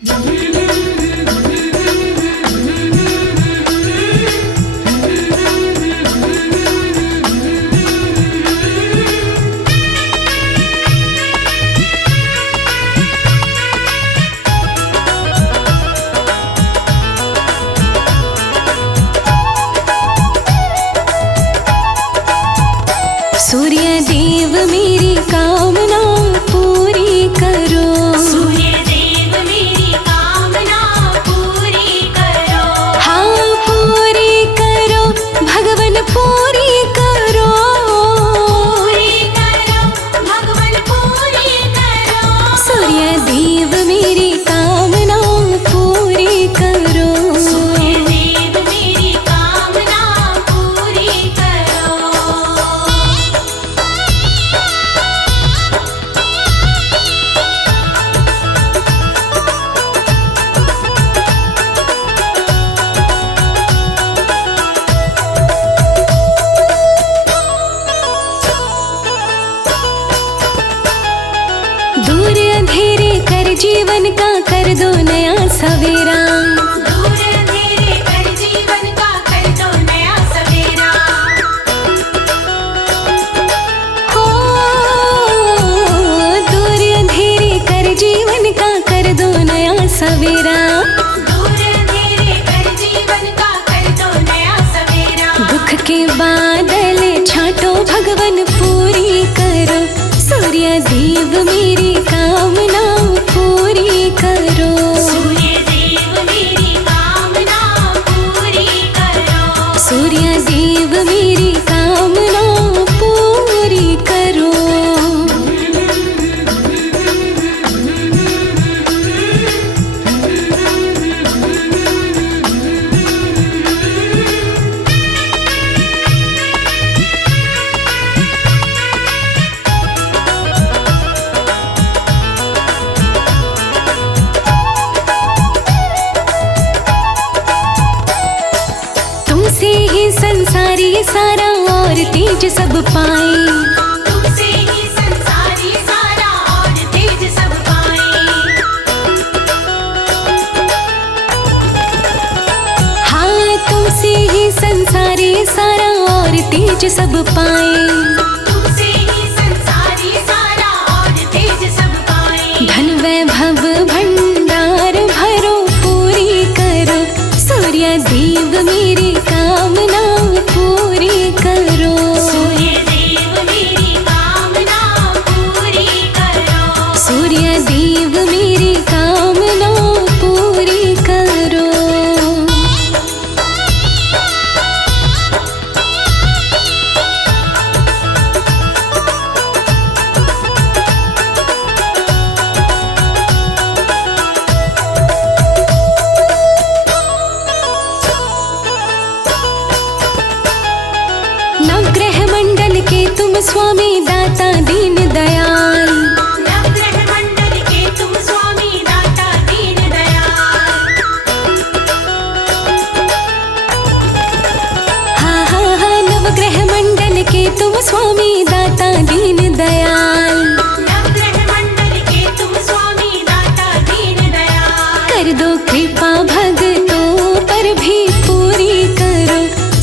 सूर्य देव मेरी कामना पूरी करो। सूर्य देव मेरी कामना पूरी करो। हाँ पूरी करो भगवन पूरी करो। पूरी करो भगवन पूरी करो। सूर्य देव मेरी कामना पूरी करो। सूर्य देव मेरी कामना पूरी करो। दूर अंधेरे कर जीवन का कर दो नया सवेरा। दूर अंधेरे कर जीवन का कर दो नया सवेरा। हो दूर अंधेरे कर जीवन का कर दो नया सवेरा। दूर अंधेरे कर जीवन का कर दो नया सवेरा। दुख के बादल छाटो भगवन पूरी करो। सूर्य देव मेरी कामना पूरी करो। सूर्य देव मेरी कामना पूरी करो। सूर्य देव मेरी कामना पूरी करो। तुमसे ही संसारी सारा और तेज सब पाए। तुमसे ही संसारी सारा और तेज सब पाए। हाँ तुमसे ही संसारी सारा और तेज सब पाए। तुमसे ही संसारी सारा और तेज सब पाए। धन वैभव भंडार भरो पूरी करो। सूर्य देव मेरी कामना पूरी करो। सूर्य देव मेरी कामना पूरी करो। सूर्य देव मेरी कामना पूरी करो। नवग्रह मंडल के तुम स्वामी दाता दीन दयाल। नवग्रह मंडल के तुम स्वामी दाता दीन दयाल। हाँ हाँ हाँ नवग्रह मंडल के तुम स्वामी दाता दीन दयाल। नवग्रह मंडल के तुम स्वामी दाता दीन दयाल। कर दो कृपा भक्तों पर भी पूरी करो।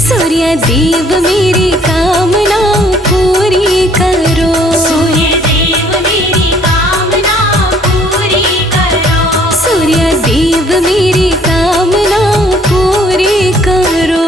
सूर्य देव मेरी कामना पूरी करो। सूर्य देव मेरी कामना पूरी करो। सूर्य देव मेरी कामना पूरी करो।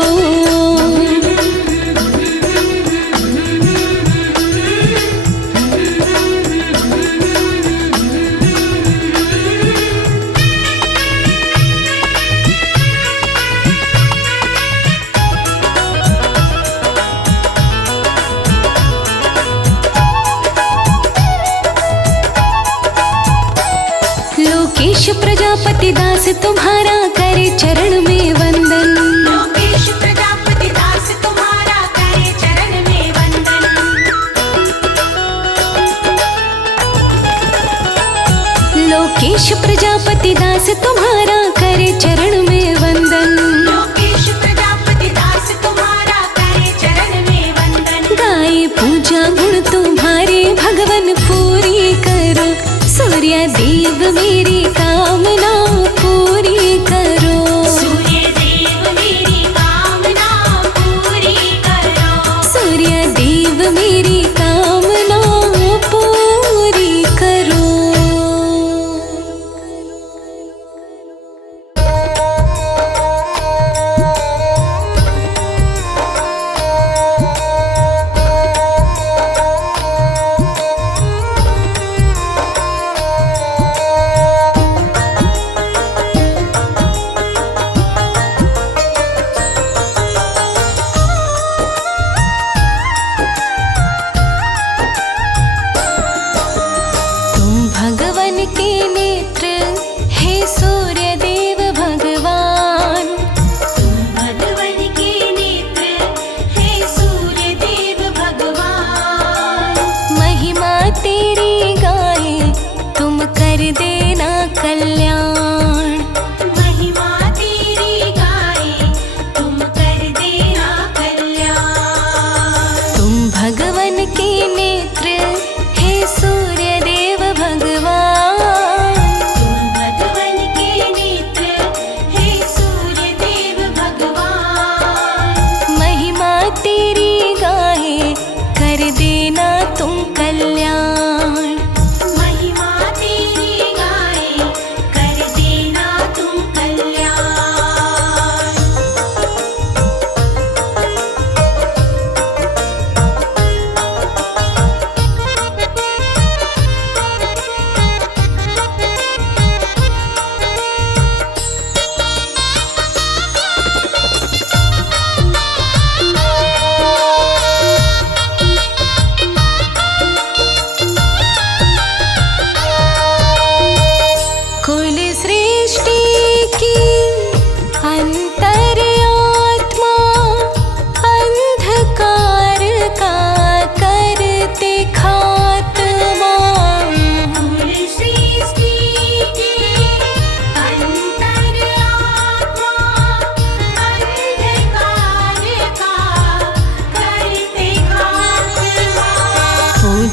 लोकेश प्रजापति दास तुम्हारा करे चरण में वंदन। लोकेश प्रजापति दास तुम्हारा करे चरण में वंदन। लोकेश प्रजापति दास तुम्हारा करे चरण में वंदन। लोकेश प्रजापति दास तुम्हारा करे चरण में वंदन। गाए पूजा गुण तुम्हारे भगवन पूरी करो। सूर्य देव मेरी कामना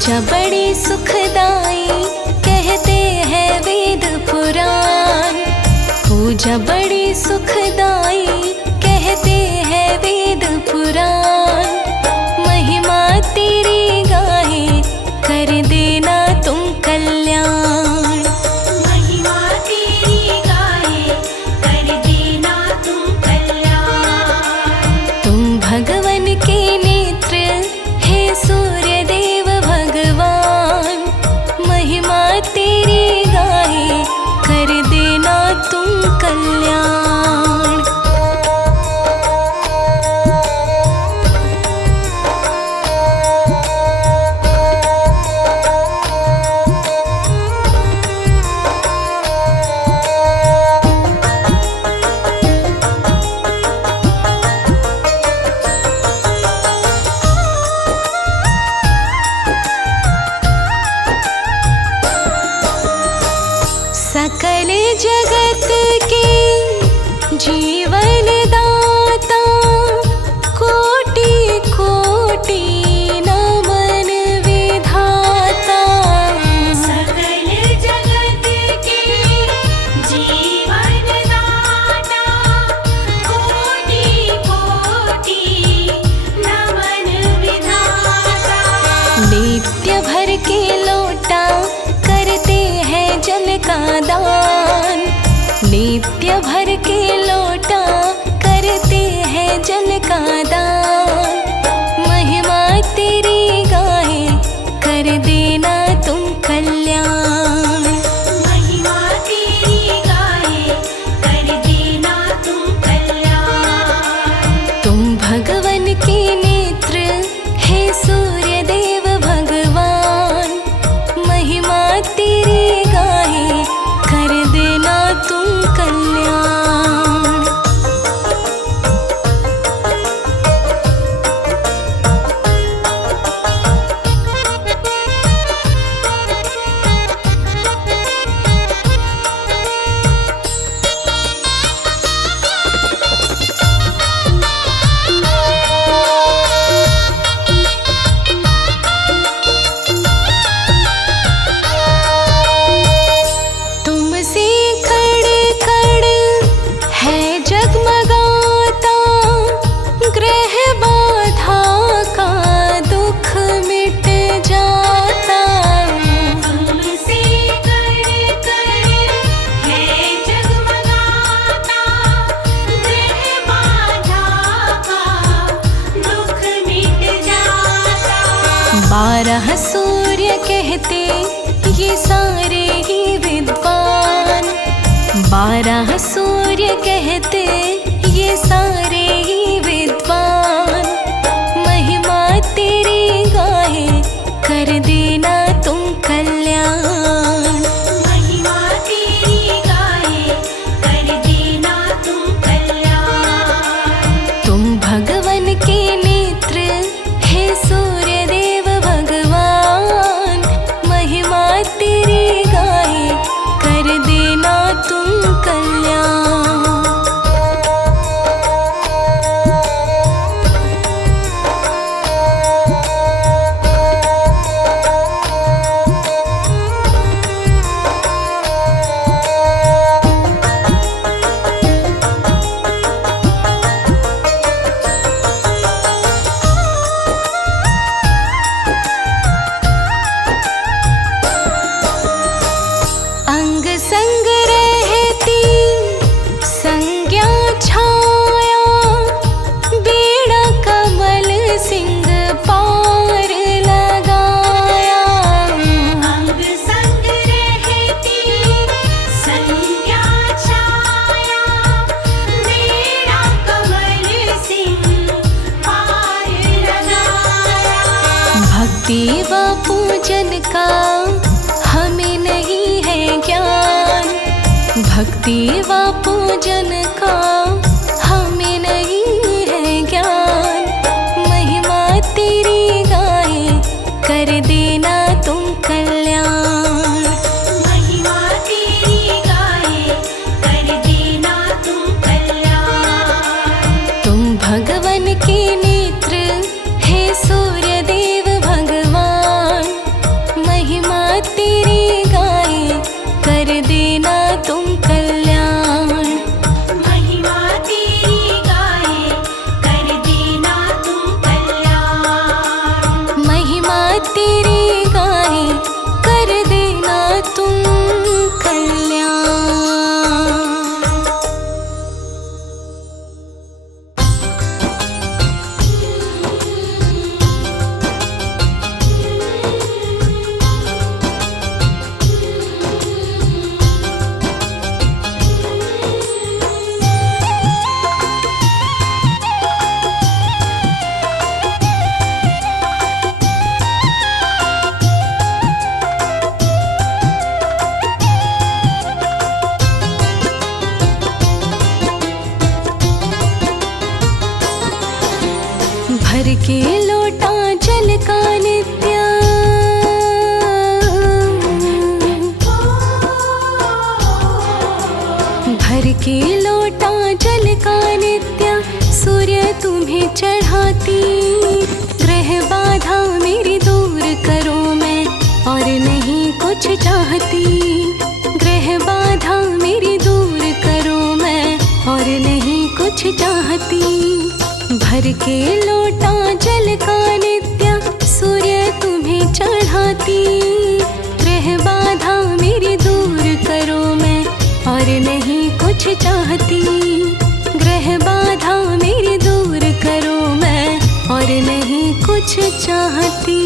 पूजा बड़ी सुखदाई कहते हैं वेद पुराण। पूजा बड़ी सुखदाई कहते हैं वेद पुराण। महिमा तेरी गाहे कर देना तुम कल्याण। महिमा तेरी गाए कर देना तुम कल्याण। तुम भगवन के नेत्र हे सूर्य देव भगवान। महिमा तेरी गाहे कर देना तुम कल्याण। सकल जगत के जीवन दाता कोटि कोटि नमन विधाता। सकल जगत के जीवन दाता कोटि कोटि नमन विधाता। नित्य भर के लोटा करते हैं जल का दान। नित्य भर के लोटा करते हैं जल का दान। महिमा तेरी गाहे कर देना तुम कल्याण। महिमा तेरी गाए कर देना तुम कल्याण। तुम भगवन के नेत्र हे सूर्य देव भगवान। महिमा तेरी गाहे कर देना तुम कल्याण। तुमसे खड़ खड़ है जगमगाता। ग्रह बाधा का दुख मिट जाता। तुमसे कर कर है जगमगाता। ग्रह बाधा का दुख मिट जाता। 12 सूर्य कहते ये सारे ही विद्वान। 12 सूर्य कहते ये सारे ही विद्वान। महिमा तेरी गाहे कर देना तुम कल्याण। महिमा तेरी गाए कर देना तुम कल्याण। तुम भगवन के नेत्र हे सूर्य देव भगवान। महिमा तेरी गाहे कर देना तुम कल्याण। अंग संग रहती संज्ञा छाया। बेड़ा कमल सिंह पार लगाया। अंग संग रहती संज्ञा छाया। बेड़ा कमल सिंह पार लगाया। भक्ति व पूजन का हमें नहीं है ज्ञान। भक्ति व पूजन का हमें नहीं है ज्ञान। महिमा तेरी गाहे कर देना तुम कल्याण। महिमा तेरी गाए कर देना तुम कल्याण। तुम भगवन के नेत्र हे सूर्य देव भगवान। के लोटा जल का नित्य, भर के लोटा जल का नित्य सूर्य तुम्हें चढ़ाती। ग्रह बाधा मेरी दूर करो मैं और नहीं कुछ चाहती। ग्रह बाधा मेरी दूर करो मैं और नहीं कुछ चाहती। भर के लोटा जल का नित्य सूर्य तुम्हें चढ़ाती। ग्रह बाधा मेरी दूर करो मैं और नहीं कुछ चाहती। ग्रह बाधा मेरी दूर करो मैं और नहीं कुछ चाहती।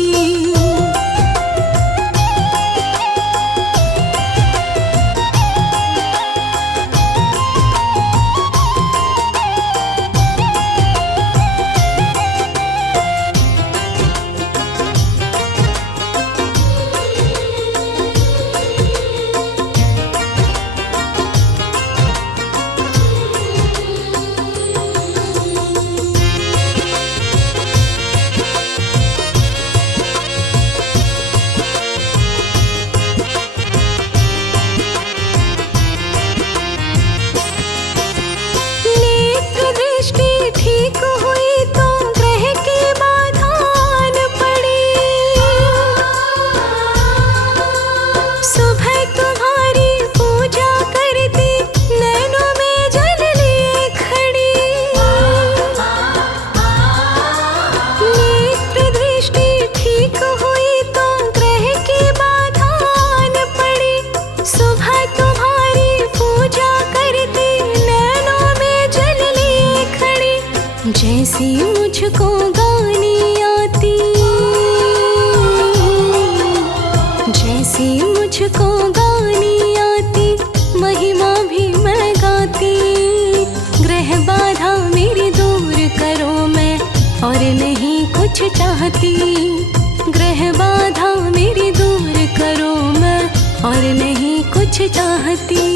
जैसी मुझको गानी आती, जैसी मुझको गानी आती, महिमा भी मैं गाती। ग्रह बाधा मेरी दूर करो मैं और नहीं कुछ चाहती। ग्रह बाधा मेरी दूर करो मैं और नहीं कुछ चाहती।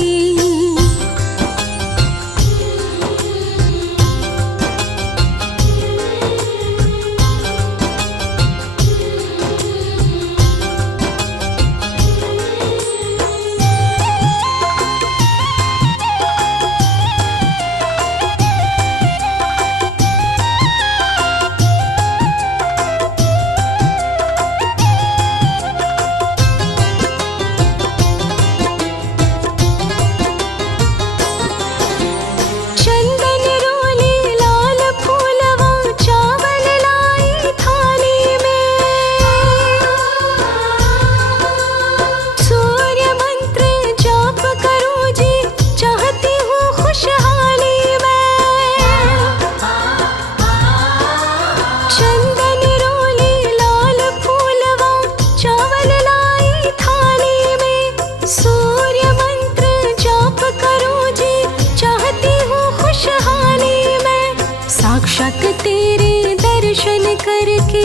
साक्षात तेरे दर्शन करके,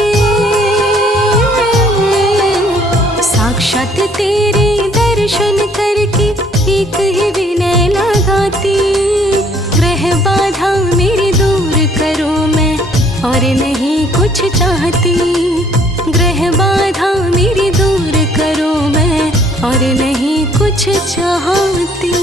साक्षात तेरे दर्शन करके एक ही विनय लगाती। ग्रह बाधा मेरी दूर करो मैं और नहीं कुछ चाहती। ग्रह बाधा मेरी दूर करो मैं और नहीं कुछ चाहती।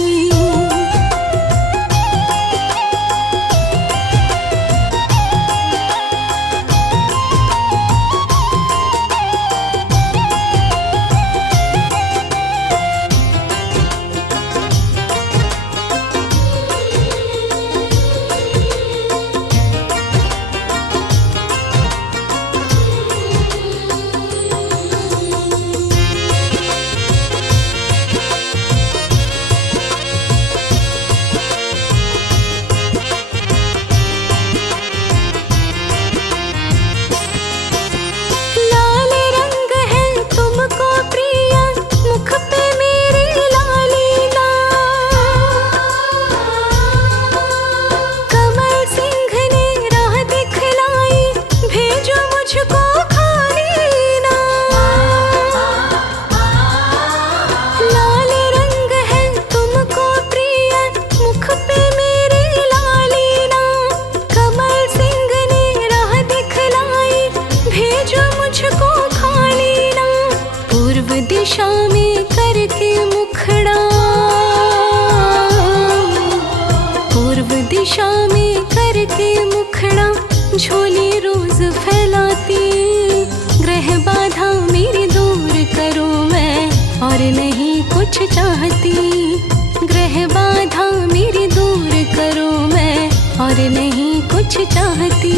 दिशा में करके मुखड़ा झोली रोज फैलाती। ग्रह बाधा मेरी दूर करो मैं और नहीं कुछ चाहती। ग्रह बाधा मेरी दूर करो मैं और नहीं कुछ चाहती।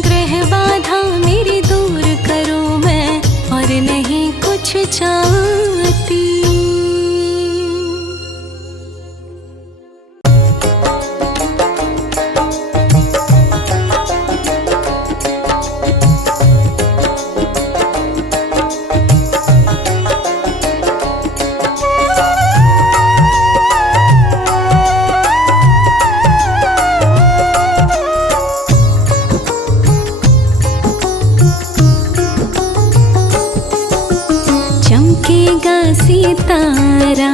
ग्रह बाधा मेरी दूर करो मैं और नहीं कुछ चाहती। चमकेगा सितारा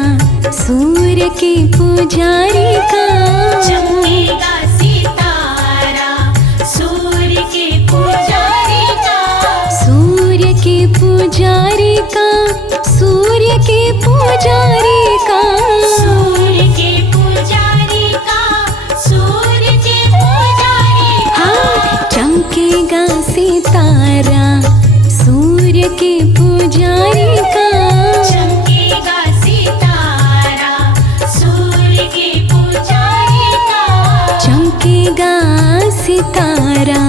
सूर्य के पुजारी का। चमकेगा सितारा सूर्य के पुजारी का। सूर्य के पुजारी का। सूर्य के पुजारी का। सूर्य के पुजारी का। सूर्य के पुजारी का। हाँ, चमकेगा सितारा सूर्य के पुजारी का। चमकेगा सितारा सूर्य के पुजारी का। चमकेगा सितारा।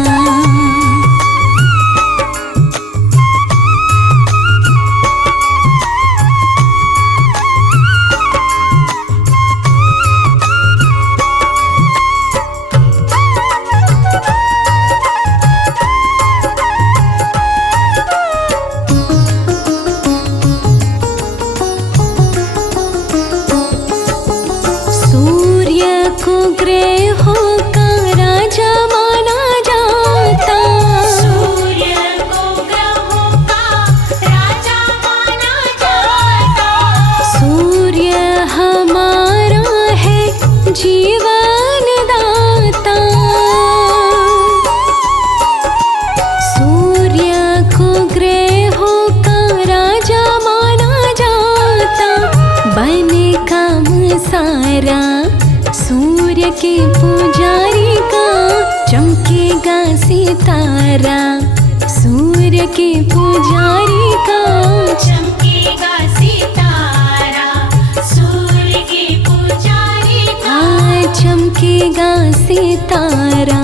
सूर्य को ग्रहों का राजा माना जाता। सूर्य को ग्रहों का राजा माना जाता। सूर्य हमारा है जीवन दाता। सूर्य को ग्रहों का राजा माना जाता। बने काम सारा सूर्य के पुजारी का। चमकेगा सितारा सूर्य के पुजारी का। चमकेगा सितारा सूर्य के पुजारी का। चमकेगा सितारा।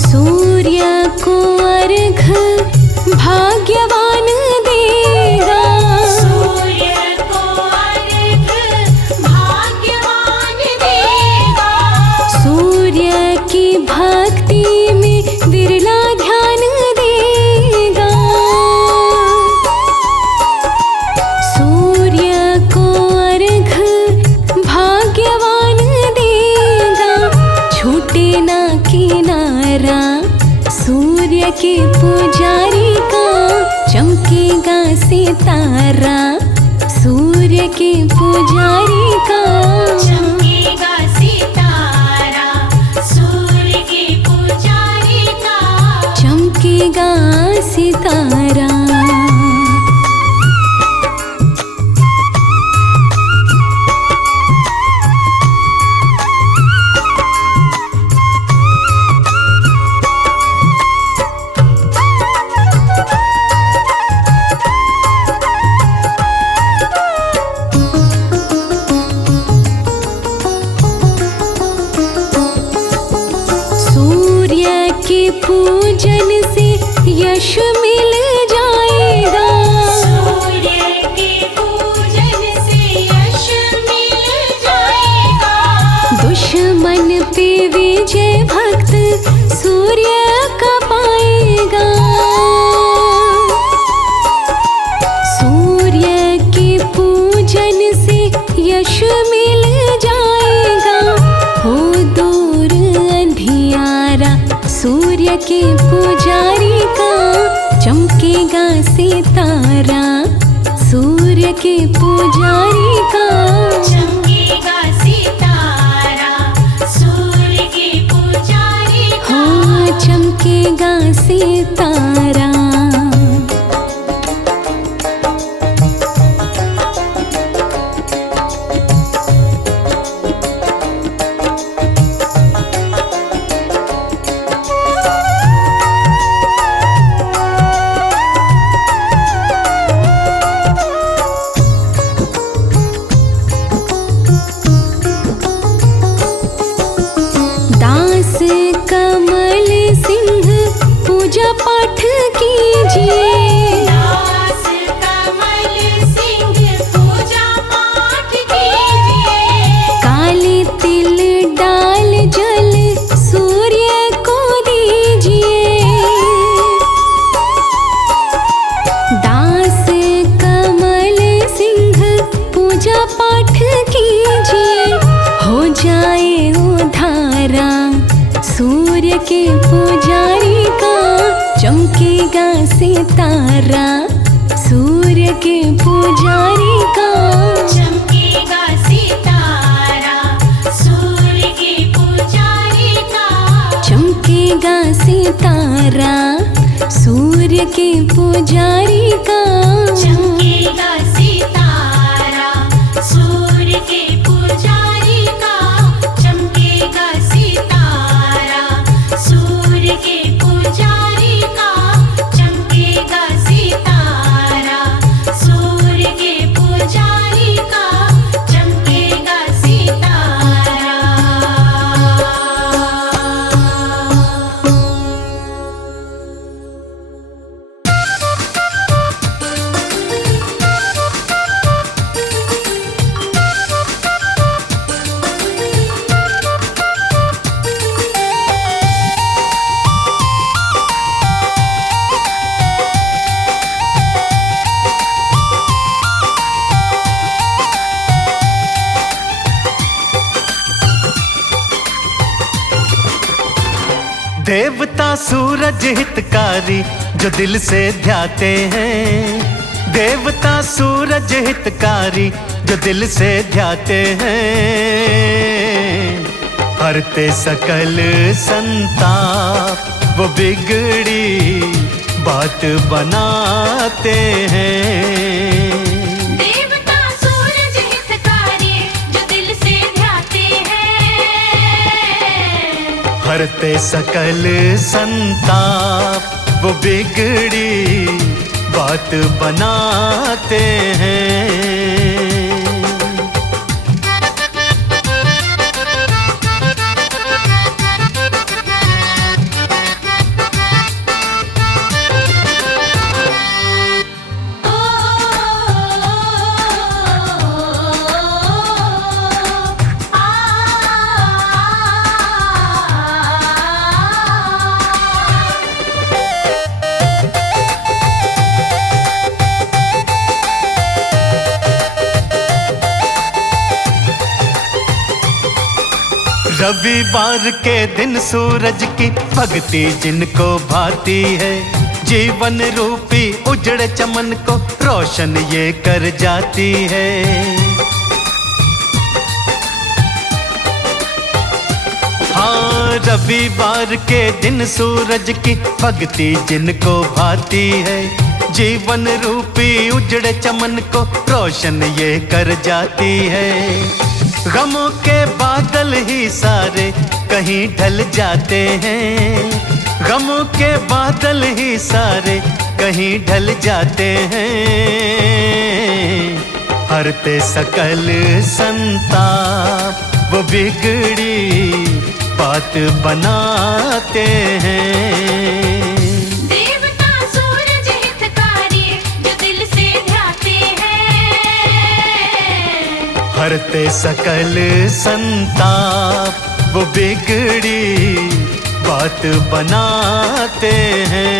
सूर्य को अर्घ भाग्यवान देगा। सूर्य को अर्घ भाग्यवान देगा। सूर्य की भक्ति में विरला ध्यान देगा। सूर्य को अर्घ भाग्यवान देगा। छूटे ना किनारा सूर्य के पुजारी का। चमकेगा सितारा सूर्य के पुजारी का। चमकेगा सितारा सूर्य के पुजारी का। चमकेगा सितारा। पूजन से यश मिल जाएगा। सूर्य के पूजन से यश मिल जाएगा। दुश्मन पे विजय भक्त सूर्य का पाएगा। सूर्य के पूजन से यश मिल जाएगा। हो दूर अंधियारा सूर्य के पुजारी का। सितारा सूर्य के पुजारी का। चमकेगा सितारा सूर्य के पुजारी का। हाँ, चमकेगा सितारा। दास कमल सिंह पूजा पाठ कीजिए। दास कमल सिंह पूजा पाठ कीजिए। काले तिल डाल जल सूर्य को दीजिए। दास कमल सिंह पूजा पाठ कीजिए। हो जाए उधारा सूर्य के पुजारी का। चमकेगा सितारा सूर्य के पुजारी का। चमकेगा सितारा सूर्य के पुजारी का। चमकेगा सितारा सूर्य के पुजारी का। चमकेगा सितारा सूर्य के पुजारी का। चमकेगा सितारा सूर्य के पुजारी का। चमकेगा सितारा सूर्य के पुजारी का। चमकेगा सितारा। देवता सूरज हितकारी जो दिल से ध्याते हैं। देवता सूरज हितकारी जो दिल से ध्याते हैं। हरते सकल संताप वो बिगड़ी बात बनाते हैं। देवता सूरज हितकारी जो दिल से ध्याते हैं। हरते सकल संताप वो बिगड़ी बात बनाते हैं। रविवार के दिन सूरज की भक्ति जिनको भाती है। जीवन रूपी उजड़ चमन को रोशन ये कर जाती है। हाँ, रविवार के दिन सूरज की भक्ति जिनको भाती है। जीवन रूपी उजड़ चमन को रोशन ये कर जाती है। गमों के बादल ही सारे कहीं ढल जाते हैं। गमों के बादल ही सारे कहीं ढल जाते हैं। हरते सकल संताप वो बिगड़ी बात बनाते हैं। देवता सूरज हितकारी जो दिल से ध्याते हैं। हरते सकल संताप वो बिगड़ी बात बनाते हैं।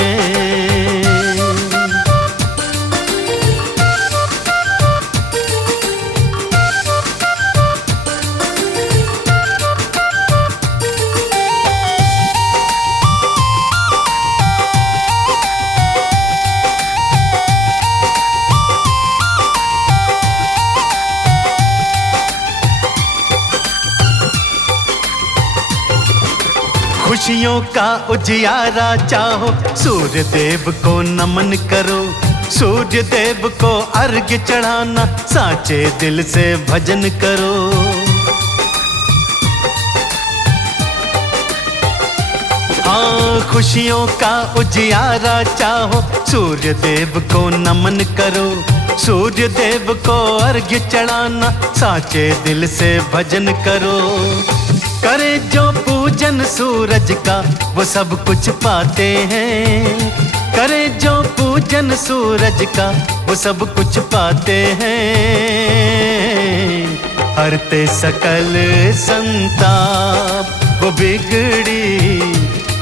खुशियों का उजियारा चाहो, सूर्य देव को नमन करो, सूर्य देव को अर्घ्य चढ़ाना, साचे दिल से भजन करो। हाँ, खुशियों का उजियारा चाहो, सूर्य देव को नमन करो, सूर्य देव को अर्घ्य चढ़ाना, साचे दिल से भजन करो। करे जो पूजन सूरज का वो सब कुछ पाते हैं, करे जो पूजन सूरज का वो सब कुछ पाते हैं। हरते सकल संताप वो बिगड़ी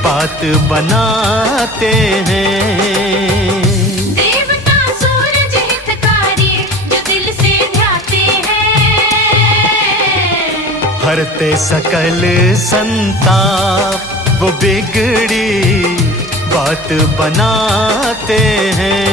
बात बनाते हैं। देवता सूरज हितकारी जो दिल से ध्याते हैं। हरते सकल संताप वो बिगड़ी बात बनाते हैं।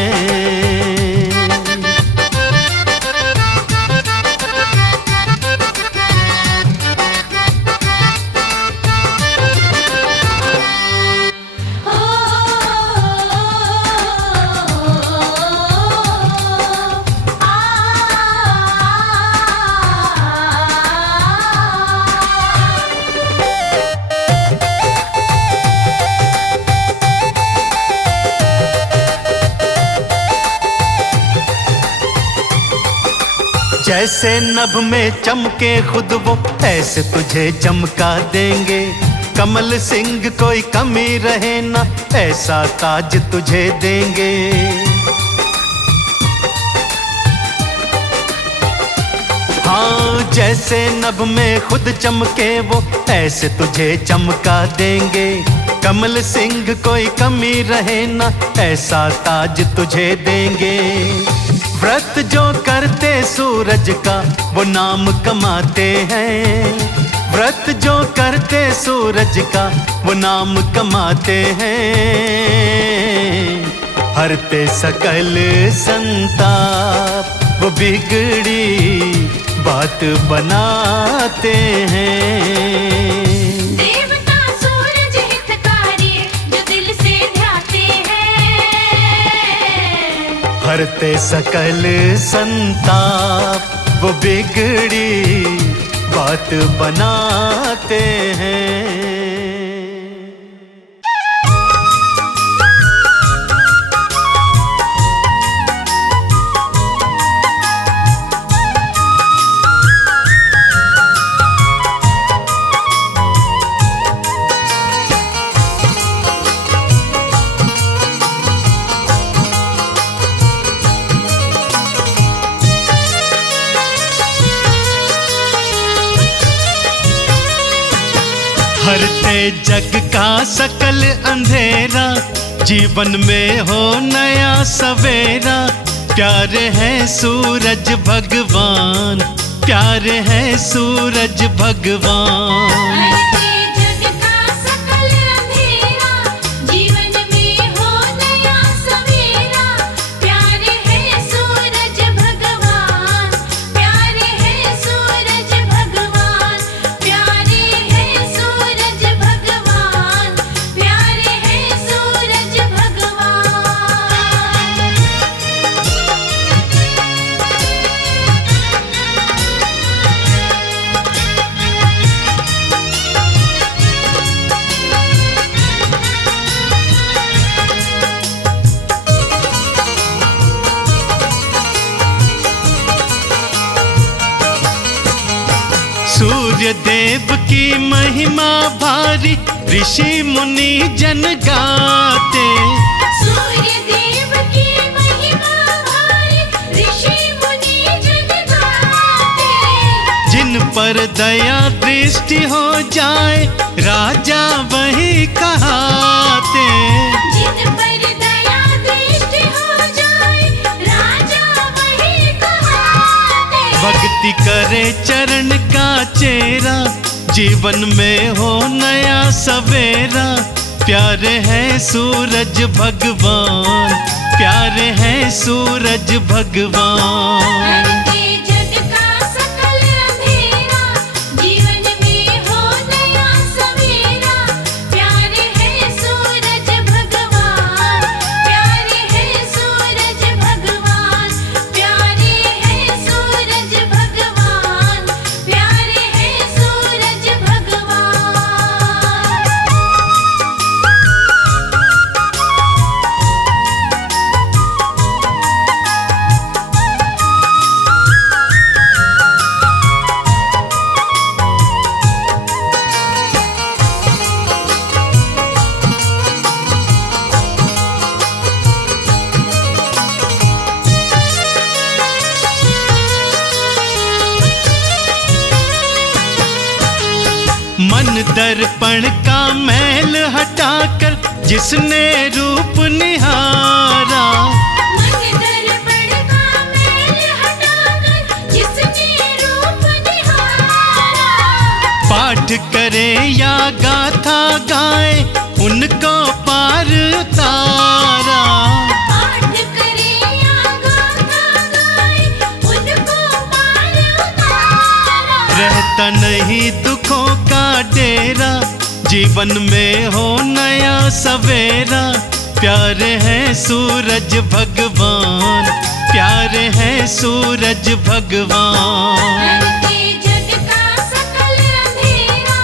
जैसे नभ में चमके खुद वो, ऐसे तुझे चमका देंगे। कमल सिंह कोई कमी रहे ना, ऐसा ताज तुझे देंगे। हाँ, जैसे नभ में खुद चमके वो, ऐसे तुझे चमका देंगे। कमल सिंह कोई कमी रहे ना, ऐसा ताज तुझे देंगे। व्रत जो करते सूरज का वो नाम कमाते हैं, व्रत जो करते सूरज का वो नाम कमाते हैं। हरते सकल संताप वो बिगड़ी बात बनाते हैं। देवता सूरज हितकारी जो दिल से ध्याते हैं। हरते सकल संताप वो बिगड़ी बात बनाते हैं। हरते जग का सकल अंधेरा, जीवन में हो नया सवेरा। प्यारे हैं सूरज भगवान, प्यारे हैं सूरज भगवान। हरते जग का सकल अंधेरा, जीवन में हो नया सवेरा। प्यारे हैं सूरज भगवान, प्यारे हैं सूरज भगवान, प्यारे हैं सूरज भगवान, प्यारे हैं सूरज भगवान। सूर्य देव की महिमा भारी, ऋषि मुनि जन गाते। सूर्य देव की महिमा भारी, ऋषि मुनि जन गाते। जिन पर दया दृष्टि हो जाए, राजा वही कहाते। जिन पर दया दृष्टि हो जाए, राजा वही कहाते। भक्ति करे चरण का चेरा, जीवन में हो नया सवेरा। प्यारे हैं सूरज भगवान, प्यारे हैं सूरज भगवान। हरते जग का सकल अंधेरा, जीवन में हो नया सवेरा। प्यारे दर्पण का मैल हटाकर जिसने रूप निहारा, मन दर्पण का मैल हटाकर जिसने रूप निहारा, पाठ करे या गाथा गाए उनको पार उतारा। पाठ करे या गाथा गाए उनको पार उतारा। रहता नहीं दुखों का डेरा, जीवन में हो नया सवेरा। प्यारे हैं सूरज भगवान, प्यारे हैं सूरज भगवान। हरते जग का सकल अंधेरा,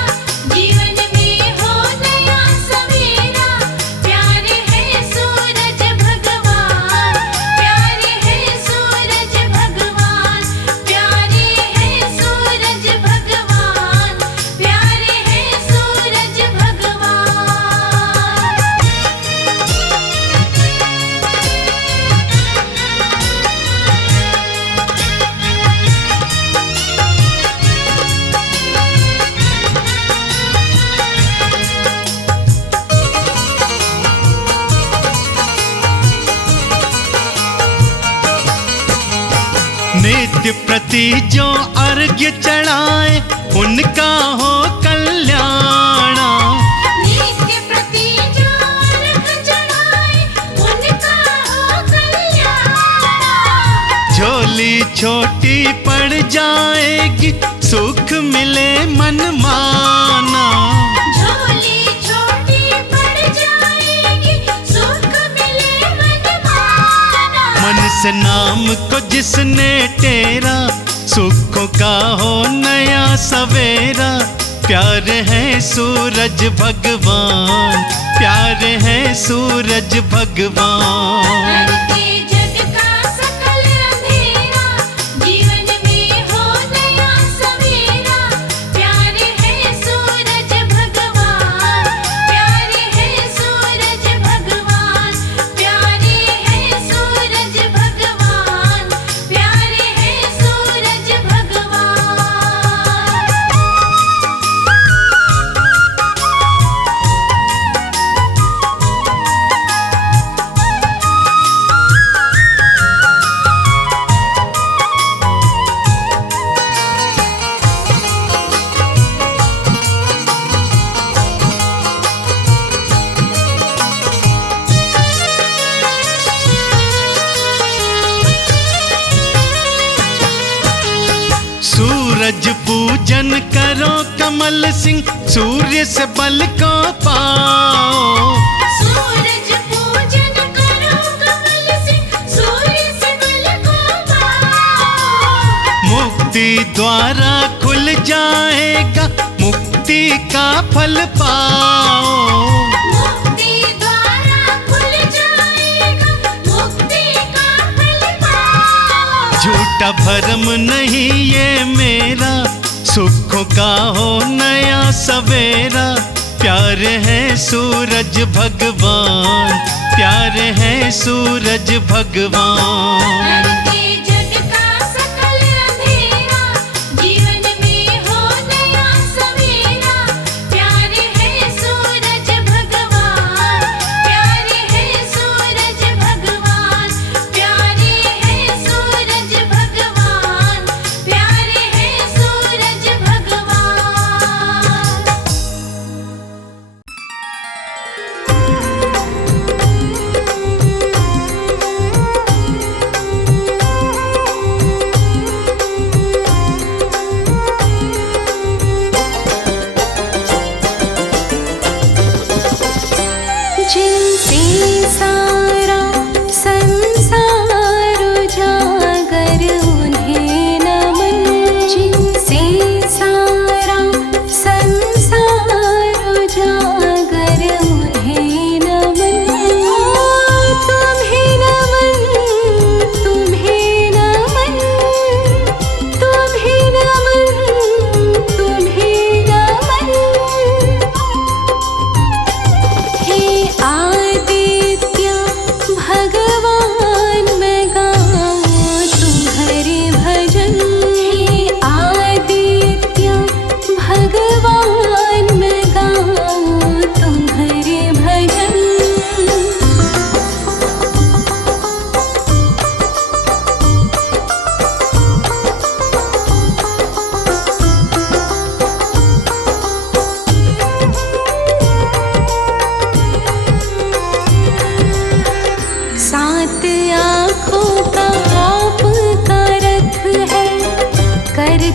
जीवन में हो नया सवेरा। प्यारे हैं सूरज भगवान, प्यारे हैं सूरज भगवान, प्यारे हैं सूरज भगवान, प्यारे हैं सूरज भगवान। नित्य प्रति जो अर्घ्य चढ़ाए उनका हो कल्याण। नित्य प्रति जो अर्घ चढ़ाए उनका हो कल्याण। झोली छोटी पड़ जाएगी, सुख मिले मन माना। झोली छोटी पड़ जाएगी, सुख मिले मन माना। मन से नाम को जिसने टेरा, सुखों का हो नया सवेरा। प्यारे हैं सूरज भगवान, प्यारे हैं सूरज भगवान। हरते जग का सकल अंधेरा, जीवन में हो नया सवेरा। प्यारे हैं सूरज भगवान, प्यारे हैं सूरज भगवान, प्यारे हैं सूरज भगवान, प्यारे हैं सूरज भगवान। सूरज पूजन करो कमल सिंह, सूर्य से बल को पाओ। सूरज पूजन करो कमल सिंह, सूर्य से बल को पाओ। मुक्ति द्वारा खुल जाएगा, मुक्ति का फल पाओ। मुक्ति द्वारा खुल जाएगा, मुक्ति का फल पाओ। झूठा भरम नहीं ये मेरा, सुखों का हो नया सवेरा। प्यारे हैं सूरज भगवान, प्यारे हैं सूरज भगवान। हरते जग का सकल अंधेरा, जीवन में हो नया सवेरा। प्यारे हैं सूरज भगवान, प्यारे हैं सूरज भगवान, प्यारे हैं सूरज भगवान, प्यारे हैं सूरज भगवान।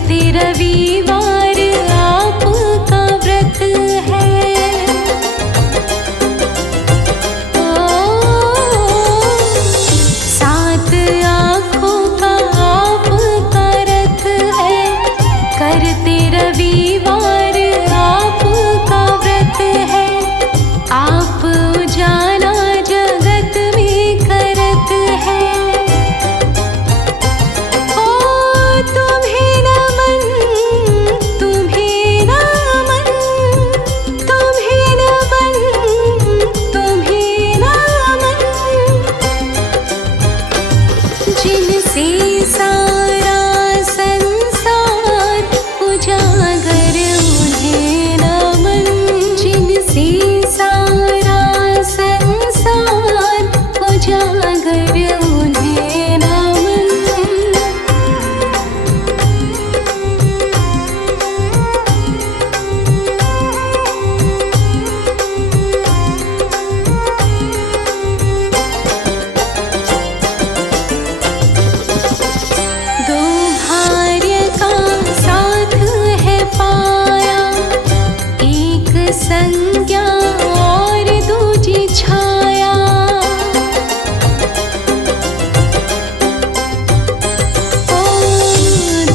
करते रविवार आपका व्रत है। सात आँखों का आपका रथ है, करते रविवार आपका व्रत है। आप उजाला जगत में करत है। ओ तुम्हें नमन, तुम्हें नमन, तुम्हें नमन, तुम्हें नमन, जिनसे सारा संसार उजागर उन्हें नमन, जिनसे सारा संसार उजागर उन्हें नमन। दो भार्य का साथ है पाया, एक संज्ञा और दूजी छाया। ओ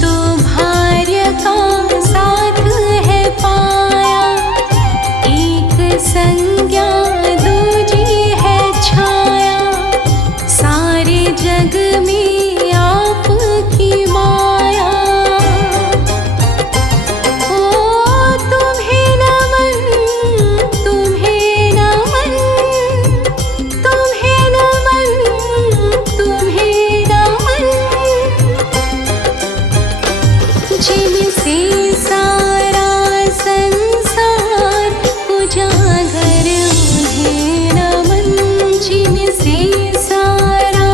दो भार्य का साथ है पाया, एक संज्ञा दूजी है छाया। सारे जग में आपकी माया। ओ तुम्हें नमन, तुम्हें नमन, तुम्हें नमन, तुम्हें नमन, जिनसे सारा संसार उजागर उन्हें नमन, जिनसे सारा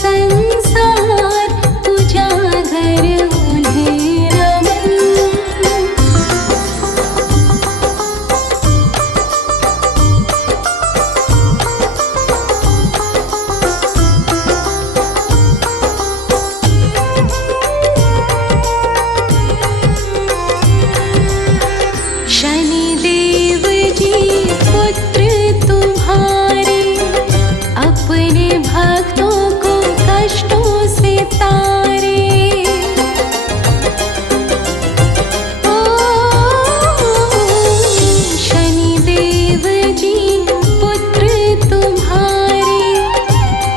संसार उजागर उन्हें नमन। शनिदेव जी पुत्र तुम्हारे, अपने भक्तों को कष्टों से तारे। ओ शनिदेव जी पुत्र तुम्हारे,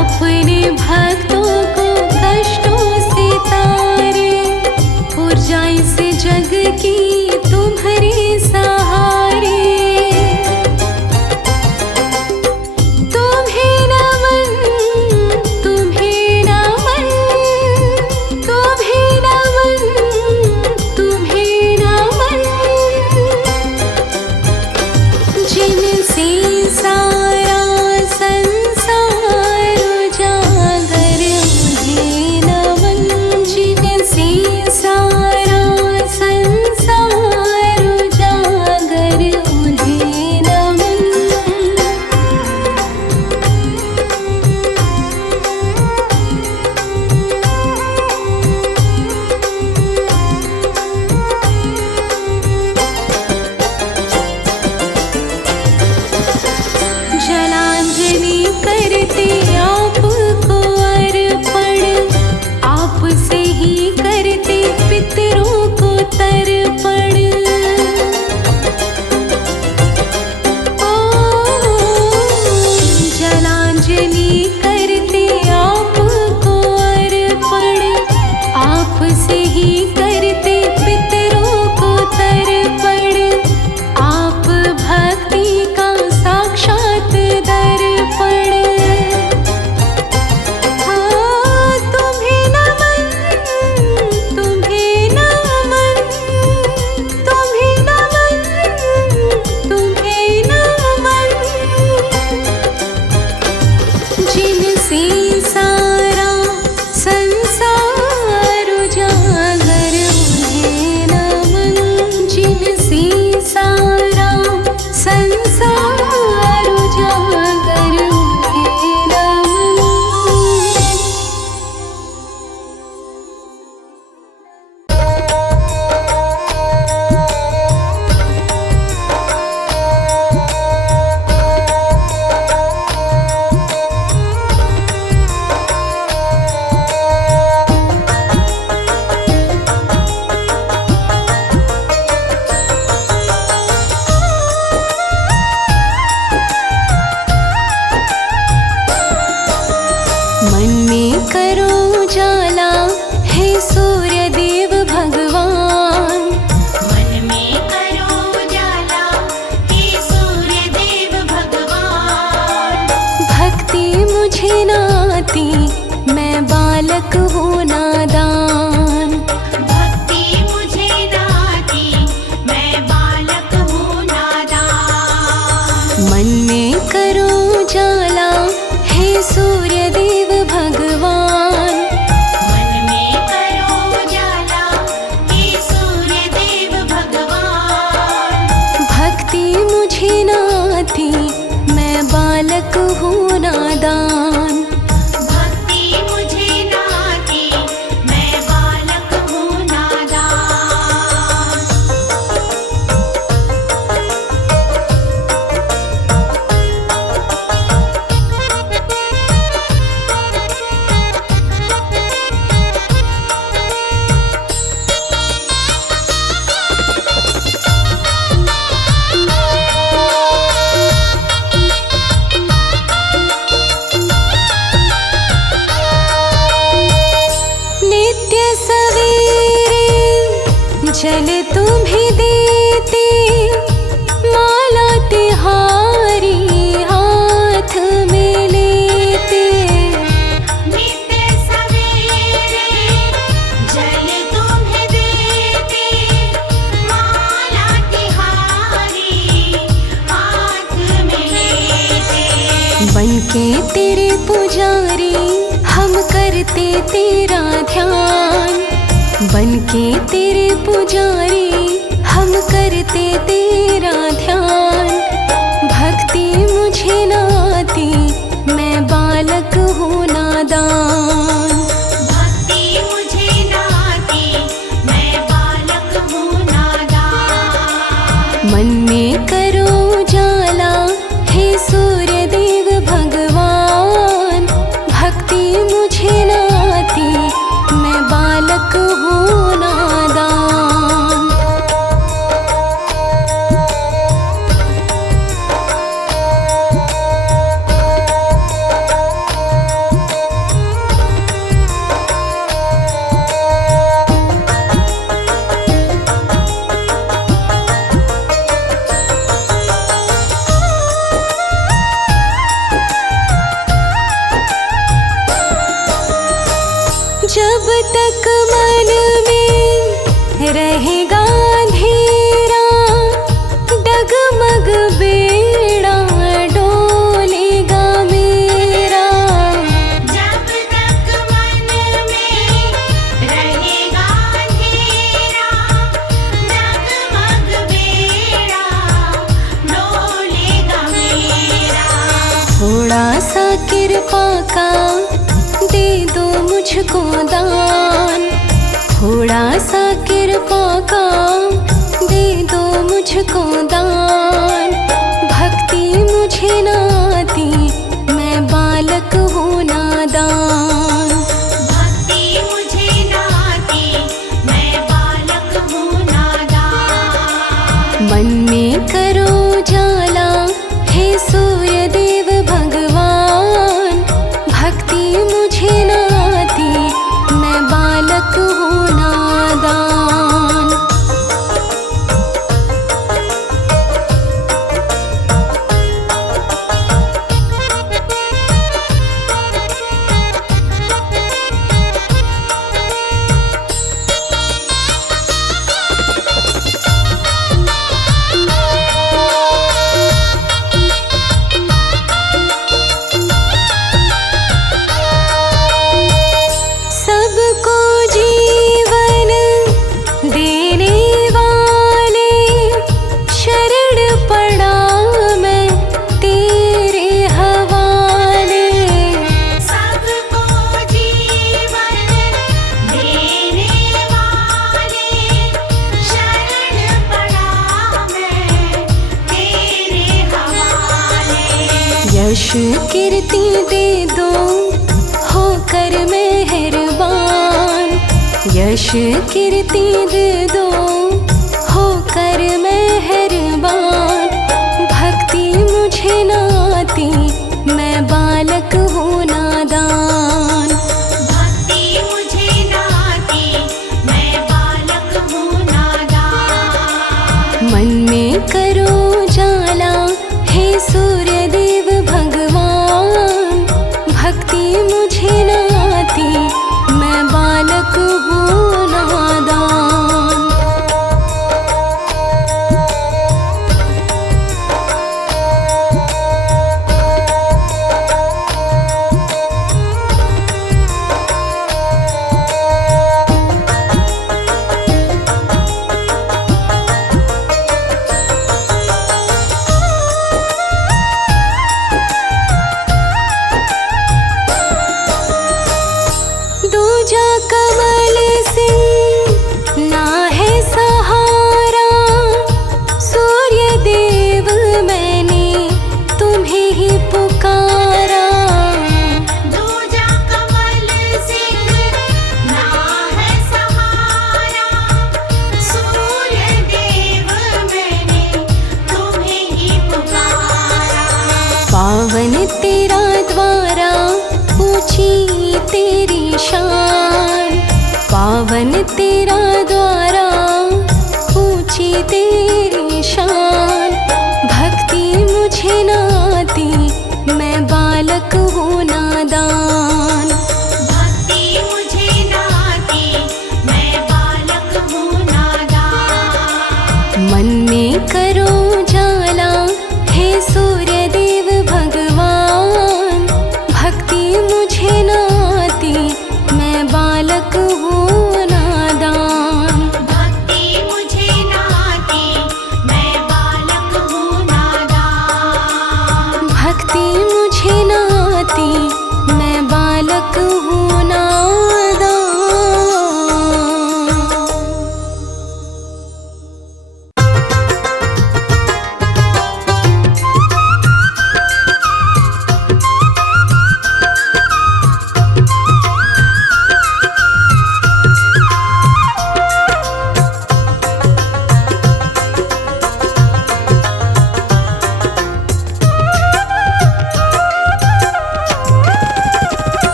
अपने भक्तों को कष्टों से तारे। ऊर्जाएं से जग की तुम्हारे सहारे। तुम्हें नमन, तुम्हें नमन, तुम्हें नमन, तुम्हें नमन, जिनसे सारा संसार उजागर उन्हें नमन, जिनसे सारा संसार उजागर उन्हें नमन। जलांजलि करते आपको अर्पण, आपसे ही करते पितरों को तर्पण। ओ जलांजलि करते आपको अर्पण, आपसे ही करते पितरों को तर्पण। आप भक्ति का साक्षात दर्पण। हाँ तुम्हें नमन, तुम्हें नमन, तुम्हें नमन, तुम्हें नमन, जिनसे सारा संसार उजागर उन्हें नमन, जिनसे सारा संसार उजागर उन्हें नमन। मन में करो उजाला हे सूर्य देव भगवान। मन में करो उजाला हे सूर्य देव भगवान। भक्ति मुझे न आती मैं बालक हूँ नादान। भक्ति मुझे न आती मैं बालक हूँ नादान। मन में करो उजाला हे सूर्य देव भगवान। मन में करो उजाला हे सूर्य देव भगवान। भक्ति मुझे न आती मैं बालक हूँ नादान। भक्ति मुझे न आती मैं बालक हूँ नादान। नित्य सवेरे जल तुम्हें देते, माला तिहारी हाथ में लेते। नित्य सवेरे जल तुम्हें देते, माला तिहारी हाथ में लेते। बनके तेरे पुजारी हम करते तेरा ध्यान। बनके तेरे पुजारी हम करते तेरा ध्यान। भक्ति मुझे न आती मैं बालक हूँ नादान। भक्ति मुझे न आती मैं बालक हूँ नादान। मन में करो उजाला हे सूर्य देव भगवान। भक्ति मुझे न आती मैं बालक हूँ नादान। जब तक मन में रहेगा अंधेरा, डगमग बेड़ा डोलेगा मेरा। जब तक मन में रहेगा अंधेरा, डगमग बेड़ा डोलेगा मेरा। थोड़ा सा कृपा का दे दो मुझको दान। थोड़ा सा कृपा का दे दो मुझको दान। भक्ति मुझे न आती मैं बालक हूँ नादान। भक्ति मुझे न आती मैं बालक हूँ नादान। मन में करो उजाला हे सूर्य देव भगवान। भक्ति मुझे न आती मैं बालक हूँ नादान। सबको जीवन देने वाले शरण पड़ा मैं तेरे हवाले। सबको जीवन देने वाले शरण पड़ा मैं तेरे हवाले। यश कीर्ति दे दो होकर मेहरबान। यश कीर्ति दे दो होकर मेहरबान। भक्ति मुझे न आती मैं बालक हूँ नादान। पावन तेरा द्वारा, ऊंची तेरी शान। भक्ति मुझे न आती, मैं बालक हूँ नादान। भक्ति मुझे न आती, मैं बालक हूँ नादान। मन में करो जाला, हे सूर्य देव भगवान। भक्ति मुझे न आती, मैं बालक हूँ नादान। भक्ति मुझे न आती, मैं बालक हूँ नादान। भक्ति मुझे न आती, मैं बालक हूँ नादान।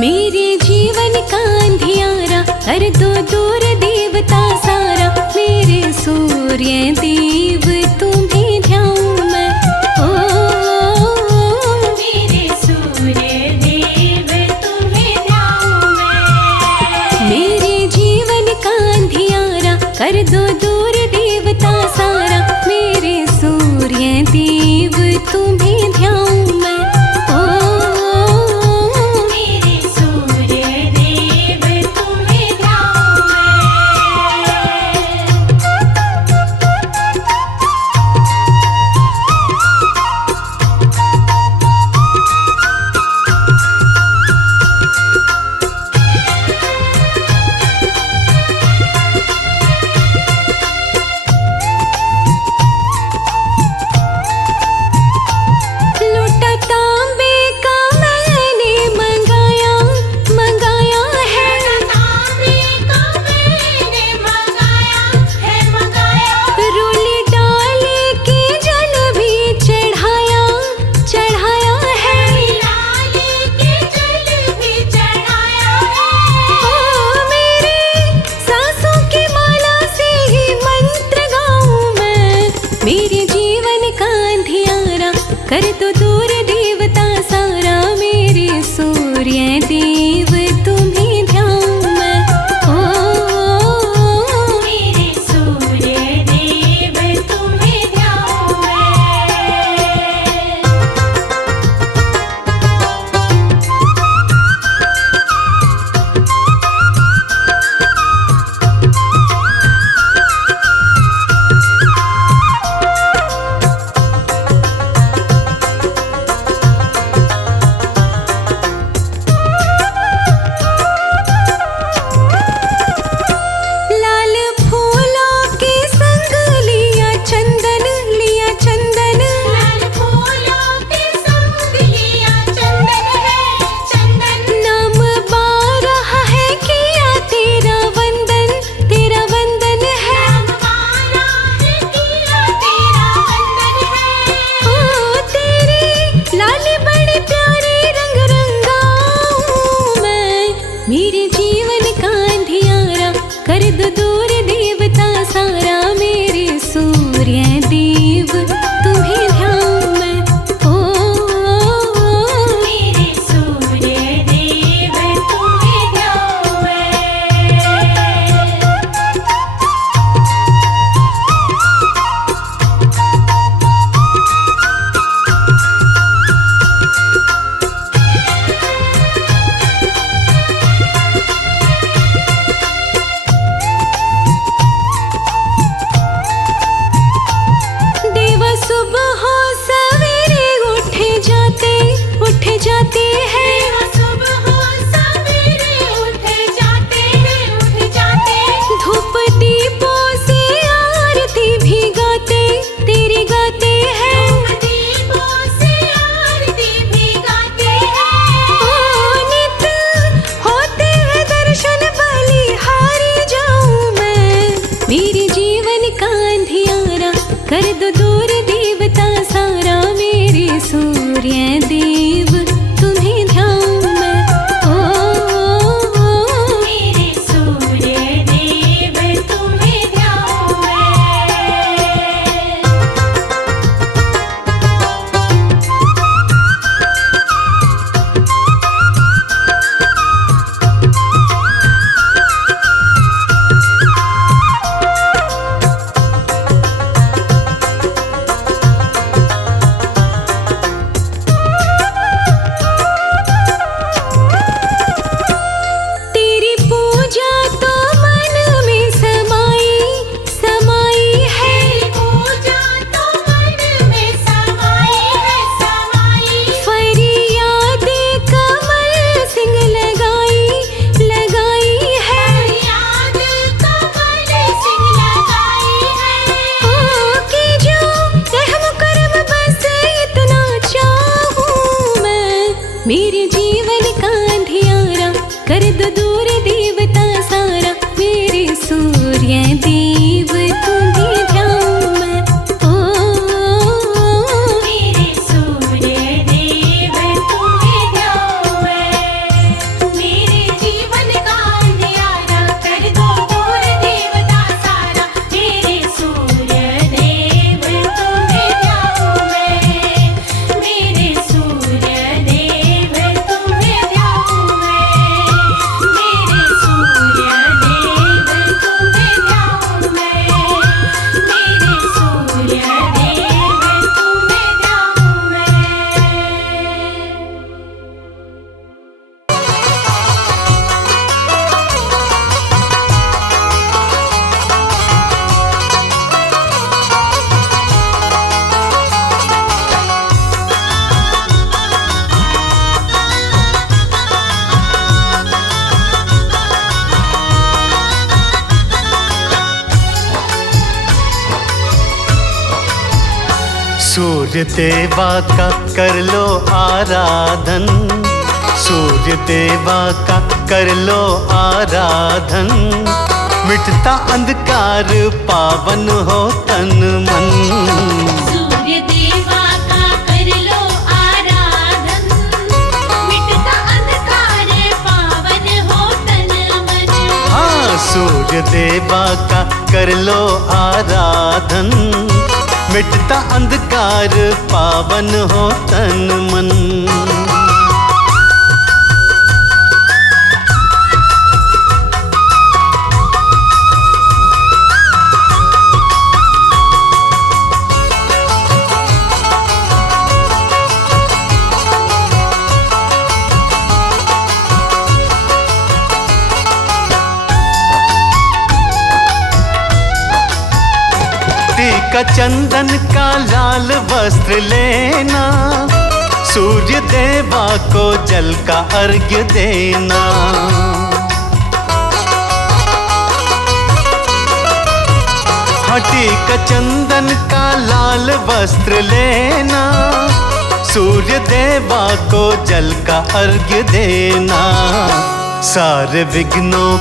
मेरे जीवन का अंधियारा कर दो दूर देवता सारा। मेरे सूर्य देव तुम्हें ध्याऊं मैं। ओ मेरे सूर्य देव तुम्हें ध्याऊं मैं। मेरे जीवन का अंधियारा कर दो दूर देवता सारा। मेरे सूर्य देव तुम्हें ध्याऊं मैं। ओ मेरे सूर्य देव तुम्हें ध्याऊं मैं। लूटा तांबे का मैंने मंगाया है। तांबे का मैंने मंगाया है। रोली डाली के जल भी चढ़ाया है। लाले के जल भी चढ़ाया है। ओ मेरे सांसों की माला से ही मंत्र गाऊं मैं। मेरे जीवन का अंधियारा कर दो दूर देवता सारा। मेरे सूर्य देव तुम्हें ध्याऊं मैं। ओ मेरे सूर्य देव तुम्हें ध्याऊं मैं। जीवन का अंधियारा कर दो दूर देवता सारा। मेरे सूर्य देव तुम्हें ध्याऊं मैं, मेरे सूर्य देव तुम्हें ध्याऊं मैं। मेरे जीवन का अंधियारा कर दो दूर देवता सारा। मेरे सूर्य देव तुम्हें ध्याऊं मैं, मेरे सूर्य देव तुम्हें ध्याऊं मैं। मेरे सूर्य देव तुम्हें ध्याऊं मैं, मेरे सूर्य देव तुम्हें ध्याऊं सूर्य देवा का कर लो आराधन, सूर्य देवा का कर लो आराधन। मिटता अंधकार पावन हो तन मन। सूर्य देवा का कर लो आराधन, मिटता अंधकार पावन हो तन मन। हाँ, सूर्य देवा का कर लो आराधन, मिटता अंधकार पावन हो तन मन। टीका चंदन का लाल वस्त्र लेना, सूर्य देवा को जल का अर्घ्य देना। हाँ, टीका चंदन का लाल वस्त्र लेना, सूर्य देवा को जल का अर्घ्य देना। सारे विघ्नों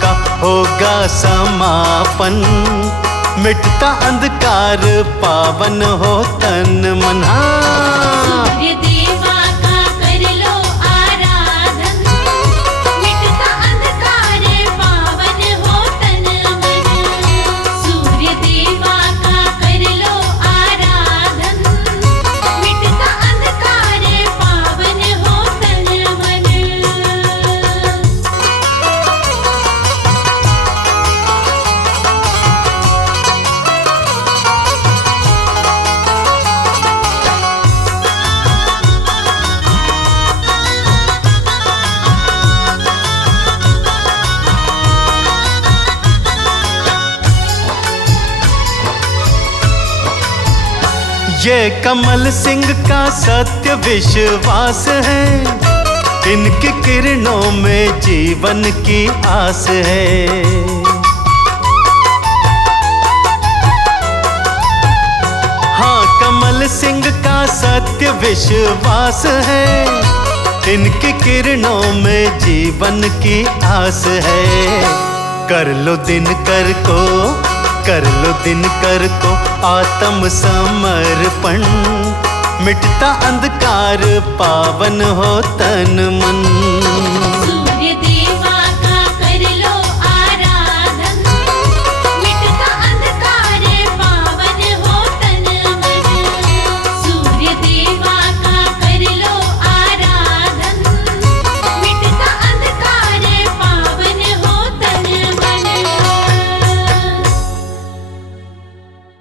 का होगा समापन। मिटता अंधकार पावन हो तन मन। सूर्य देवा का कर लो आराधन, मिटता अंधकार पावन हो तन मन। सूर्य देवा का कर लो आराधन, मिटता अंधकार पावन हो तन मन। ये कमल सिंह का सत्य विश्वास है, इनकी किरणों में जीवन की आस है। हाँ, कमल सिंह का सत्य विश्वास है, इनकी किरणों में जीवन की आस है। कर लो दिनकर को आत्म समर्पण। मिटता अंधकार पावन हो तन मन।